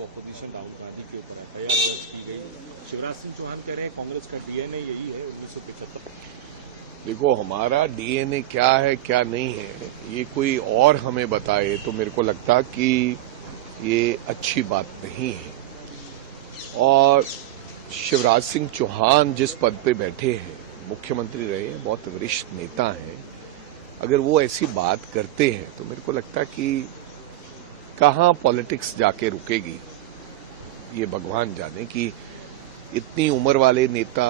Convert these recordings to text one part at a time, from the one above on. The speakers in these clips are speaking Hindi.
ऑपोजिशन राहुल गांधी के ऊपर एफआईआर दर्ज की गई। शिवराज सिंह चौहान कह रहे हैं कांग्रेस का डीएनए यही है 1975। देखो, हमारा डीएनए क्या है क्या नहीं है ये कोई और हमें बताए तो मेरे को लगता कि ये अच्छी बात नहीं है। और शिवराज सिंह चौहान जिस पद पे बैठे हैं, मुख्यमंत्री रहे हैं, बहुत वरिष्ठ नेता हैं, अगर वो ऐसी बात करते हैं तो मेरे को लगता कि कहां पॉलिटिक्स जाके रुकेगी ये भगवान जाने। कि इतनी उम्र वाले नेता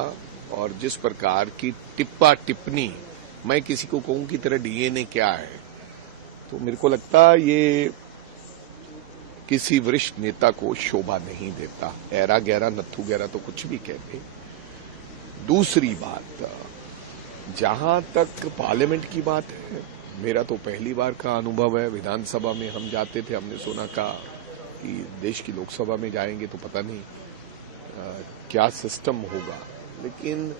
और जिस प्रकार की टिप्पा टिप्पणी मैं किसी को कहूं की तरह डीएनए क्या है, तो मेरे को लगता ये किसी वरिष्ठ नेता को शोभा नहीं देता। ऐरा गहरा नत्थू गहरा तो कुछ भी कहते। दूसरी बात, जहां तक पार्लियामेंट की बात है, मेरा तो पहली बार का अनुभव है। विधानसभा में हम जाते थे, हमने सुना कि देश की लोकसभा में जाएंगे तो पता नहीं क्या सिस्टम होगा, लेकिन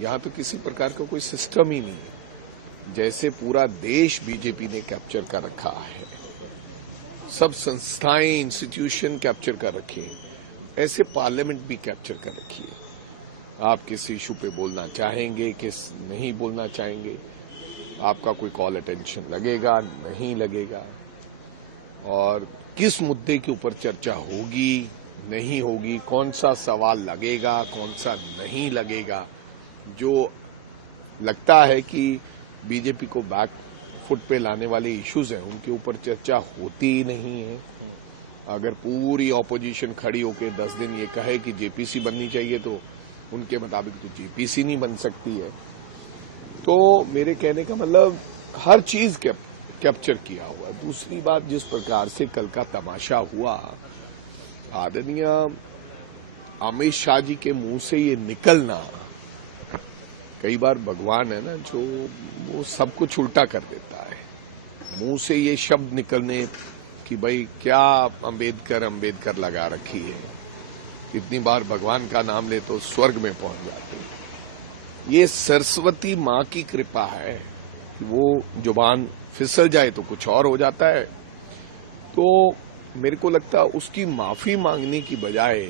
यहां तो किसी प्रकार का कोई सिस्टम ही नहीं है। जैसे पूरा देश बीजेपी ने कैप्चर कर रखा है, सब संस्थाएं इंस्टीट्यूशन कैप्चर कर रखे हैं, ऐसे पार्लियामेंट भी कैप्चर कर रखी है। आप किस इशू पे बोलना चाहेंगे, किस नहीं बोलना चाहेंगे, आपका कोई कॉल अटेंशन लगेगा नहीं लगेगा, और किस मुद्दे के ऊपर चर्चा होगी नहीं होगी, कौन सा सवाल लगेगा कौन सा नहीं लगेगा। जो लगता है कि बीजेपी को बैक फुट पे लाने वाले इश्यूज हैं उनके ऊपर चर्चा होती ही नहीं है। अगर पूरी ऑपोजिशन खड़ी होकर 10 दिन ये कहे कि जेपीसी बननी चाहिए तो उनके मुताबिक तो जेपीसी नहीं बन सकती है। तो मेरे कहने का मतलब हर चीज कैप्चर किया हुआ है। दूसरी बात, जिस प्रकार से कल का तमाशा हुआ, आदरणीय अमित शाह जी के मुंह से ये निकलना, कई बार भगवान है ना जो वो सब कुछ उल्टा कर देता है। मुंह से ये शब्द निकलने कि भाई क्या अंबेडकर लगा रखी है, इतनी बार भगवान का नाम ले तो स्वर्ग में पहुंच जाते हैं। ये सरस्वती मां की कृपा है कि वो जुबान फिसल जाए तो कुछ और हो जाता है। तो मेरे को लगता है उसकी माफी मांगने की बजाय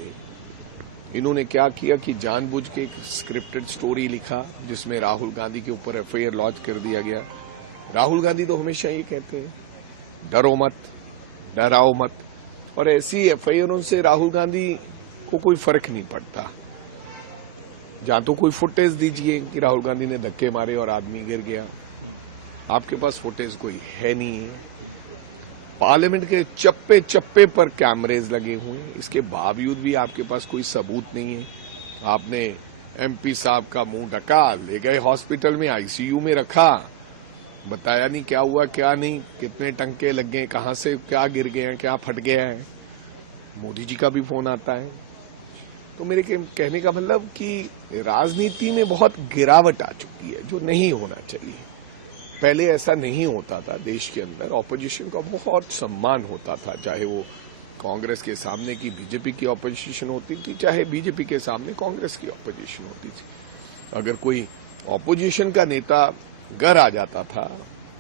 इन्होंने क्या किया कि जानबूझ के एक स्क्रिप्टेड स्टोरी लिखा जिसमें राहुल गांधी के ऊपर एफआईआर लॉन्च कर दिया गया। राहुल गांधी तो हमेशा ये कहते हैं डरो मत, डराओ मत, और ऐसी एफआईआरों से राहुल गांधी को कोई फर्क नहीं पड़ता। जहां तो कोई फुटेज दीजिए कि राहुल गांधी ने धक्के मारे और आदमी गिर गया, आपके पास फुटेज कोई है नहीं है। पार्लियामेंट के चप्पे चप्पे पर कैमरेज लगे हुए हैं, इसके बावजूद भी आपके पास कोई सबूत नहीं है। आपने एमपी साहब का मुंह ढका, ले गए हॉस्पिटल में, आईसीयू में रखा, बताया नहीं क्या हुआ क्या नहीं, कितने टंके लग गए, कहां से क्या गिर गए हैं, क्या फट गया है। मोदी जी का भी फोन आता है। तो मेरे कहने का मतलब कि राजनीति में बहुत गिरावट आ चुकी है, जो नहीं होना चाहिए। पहले ऐसा नहीं होता था। देश के अंदर ऑपोजिशन का बहुत सम्मान होता था, चाहे वो कांग्रेस के सामने की बीजेपी की ऑपोजिशन होती थी, चाहे बीजेपी के सामने कांग्रेस की ऑपोजिशन होती थी। अगर कोई ऑपोजिशन का नेता घर आ जाता था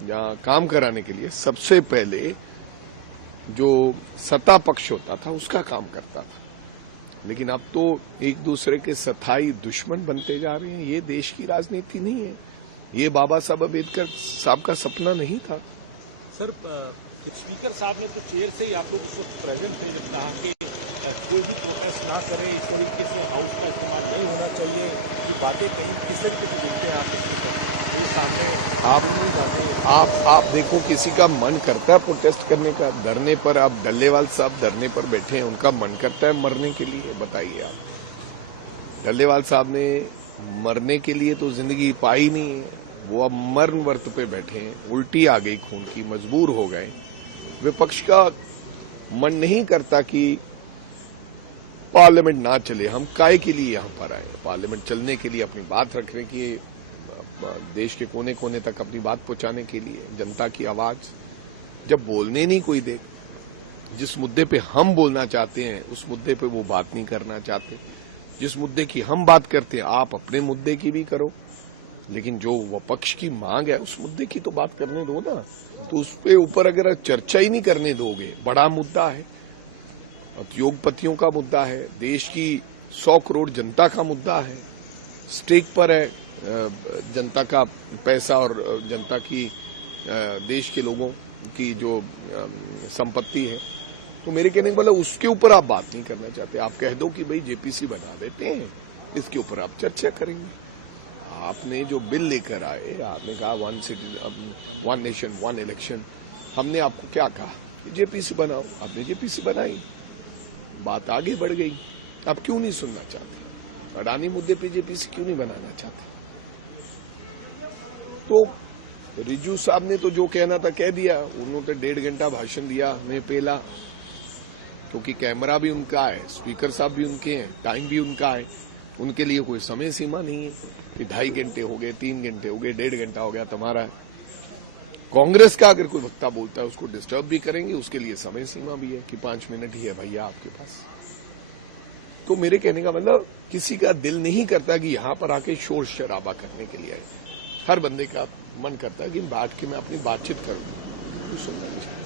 या काम कराने के लिए, सबसे पहले जो सत्ता पक्ष होता था उसका काम करता था। लेकिन अब तो एक दूसरे के स्थायी दुश्मन बनते जा रहे हैं। ये देश की राजनीति नहीं है, ये बाबा साहब अम्बेडकर साहब का सपना नहीं था। सर, स्पीकर साहब ने तो चेयर से ही आप लोग उस वक्त प्रेजेंट थे जब कहा कि कोई भी प्रोटेस्ट ना करे, इस तरीके से हाउस का इस्तेमाल नहीं होना चाहिए। ये बातें कहीं किस तरीके से देखते हैं आप सामने? आप देखो, किसी का मन करता है प्रोटेस्ट करने का, धरने पर। आप डल्लेवाल साहब धरने पर बैठे हैं, उनका मन करता है मरने के लिए, बताइए आप। डल्लेवाल साहब ने मरने के लिए तो जिंदगी पाई नहीं है, वो अब मरण वर्त पे बैठे हैं, उल्टी आ गई खून की, मजबूर हो गए। विपक्ष का मन नहीं करता कि पार्लियामेंट ना चले। हम काय के लिए यहां पर आए? पार्लियामेंट चलने के लिए, अपनी बात रखने के, देश के कोने कोने तक अपनी बात पहुंचाने के लिए, जनता की आवाज। जब बोलने नहीं कोई दे, जिस मुद्दे पे हम बोलना चाहते हैं उस मुद्दे पे वो बात नहीं करना चाहते। जिस मुद्दे की हम बात करते हैं, आप अपने मुद्दे की भी करो, लेकिन जो विपक्ष की मांग है उस मुद्दे की तो बात करने दो ना। तो उस पे ऊपर अगर चर्चा ही नहीं करने दोगे, बड़ा मुद्दा है, उद्योगपतियों का मुद्दा है, देश की 100 करोड़ जनता का मुद्दा है, स्टेक पर है जनता का पैसा और जनता की देश के लोगों की जो संपत्ति है। तो मेरे कहने का मतलब उसके ऊपर आप बात नहीं करना चाहते। आप कह दो कि भाई जेपीसी बना देते हैं, इसके ऊपर आप चर्चा करेंगे। आपने जो बिल लेकर आए, आपने कहा 1 नेशन 1 इलेक्शन, हमने आपको क्या कहा जेपीसी बनाओ, आपने जेपीसी बनाई, बात आगे बढ़ गई। आप क्यों नहीं सुनना चाहते? अडानी मुद्दे पे जेपीसी क्यों नहीं बनाना चाहते? तो रिजू साहब ने तो जो कहना था कह दिया। उन्होंने 1.5 घंटा भाषण दिया, हमें पेला, क्योंकि कैमरा भी उनका है, स्पीकर साहब भी उनके हैं, टाइम भी उनका है। उनके लिए कोई समय सीमा नहीं है कि 2.5 घंटे हो गए, 3 घंटे हो गए, 1.5 घंटा हो गया तुम्हारा। कांग्रेस का अगर कोई वक्ता बोलता है उसको डिस्टर्ब भी करेंगे, उसके लिए समय सीमा भी है कि 5 मिनट ही है भैया आपके पास। तो मेरे कहने का मतलब किसी का दिल नहीं करता कि यहां पर आके शोर शराबा करने के लिए आए। हर बंदे का मन करता है कि बैठ के मैं अपनी बातचीत करूं, सुनना नहीं चाहता।